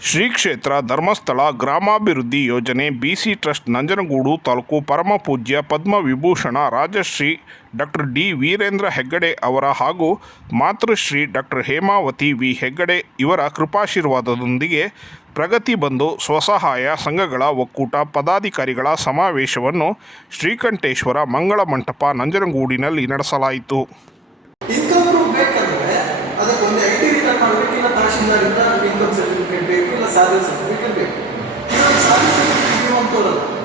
ಶ್ರೀ ಕ್ಷೇತ್ರ ಧರ್ಮಸ್ಥಳ ಗ್ರಾಮಾಭಿವೃದ್ಧಿ ಯೋಜನೆ ಬಿಸಿ ಟ್ರಸ್ಟ್ ನಂಜನಗೂಡು ತಾಲೂಕು ಪರಮ ಪೂಜ್ಯ ಪದ್ಮವಿಭೂಷಣ ರಾಜಶ್ರೀ ಡಾಕ್ಟರ್ ಡಿ ವೀರೇಂದ್ರ ಹೆಗ್ಗಡೆ ಅವರ ಹಾಗೂ ಮಾತೃಶ್ರೀ ಡಾಕ್ಟರ್ ಹೇಮಾವತಿ ವಿ ಹೆಗ್ಗಡೆ ಇವರ ಕೃಪಾಶೀರ್ವಾದದೊಂದಿಗೆ ಪ್ರಗತಿ ಬಂಧು ಸ್ವಸಹಾಯ ಸಂಘಗಳ ಒಕ್ಕೂಟ ಪದಾಧಿಕಾರಿಗಳ ಸಮಾವೇಶವನ್ನು ಶ್ರೀಕಂಠೇಶ್ವರ ಮಂಗಳ ಮಂಟಪ ನಂಜನಗೂಡಿನಲ್ಲಿ ನಡೆಸಲಾಯಿತು. ಇನ್ಕಮ್ ಪ್ರೂಫ್ ಬೇಕಂದ್ರೆ ಅದಕ್ಕೆ ಒಂದು ಐ ಟಿ ರಿಟರ್ನ್ ಮಾಡಬೇಕಿಲ್ಲ ತಹಶೀಲ್ದಾರಿಂದ ಇನ್ಕಮ್ ಸರ್ಟಿಫಿಕೇಟ್ ಇಲ್ಲ ಸ್ಯಾಲರಿ ಸರ್ಟಿಫಿಕೇಟ್ ಬೇಕು ಇವಾಗ ಸ್ಯಾಲರಿ ಸರ್ಟಿಫಿಕೇಟ್ ನೀವು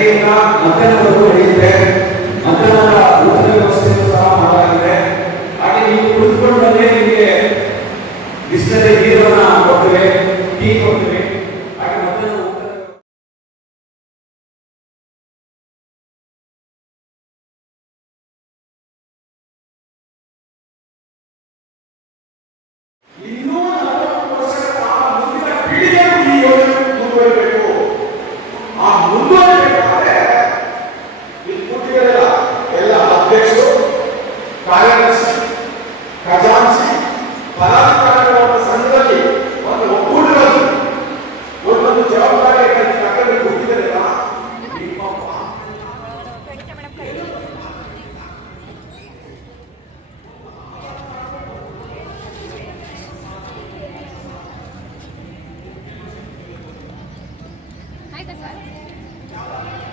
ಬೆಳಗ್ಗೆಯಿಂದ ಮಧ್ಯಾಹ್ನದವರೆಗೂ ನಡೆಯುತ್ತೆ ಮಧ್ಯಾಹ್ನದ ಊಟದ ವ್ಯವಸ್ಥೆಯನ್ನು ಸಹ ಮಾಡಲಾಗಿದೆ. ಹಾಗೆ ನೀವು ಕುಳಿತುಕೊಂಡಲ್ಲೇ ನಿಮಗೆ ಬಿಸಿಲಲ್ಲಿ ನೀರನ್ನು ಕೊಡ್ತೇವೆ, ಟೀ ಕೊಡ್ತೇವೆ. ಕಾರ್ಯದರ್ಶಿ ಖಜಾನ್ಸಿ ಪದಾಧಿಕಾರಿಗಳ ಸಂಘದಲ್ಲಿ ಒಂದು ಒಕ್ಕೂಟದಲ್ಲಿ ಒಂದೊಂದು ಜವಾಬ್ದಾರಿ ಕಟ್ಟಲು ಕೂತಿರಲಿಲ್ಲ ನಿಮ್ಮ ಆಯ್ತಾ ಸರ್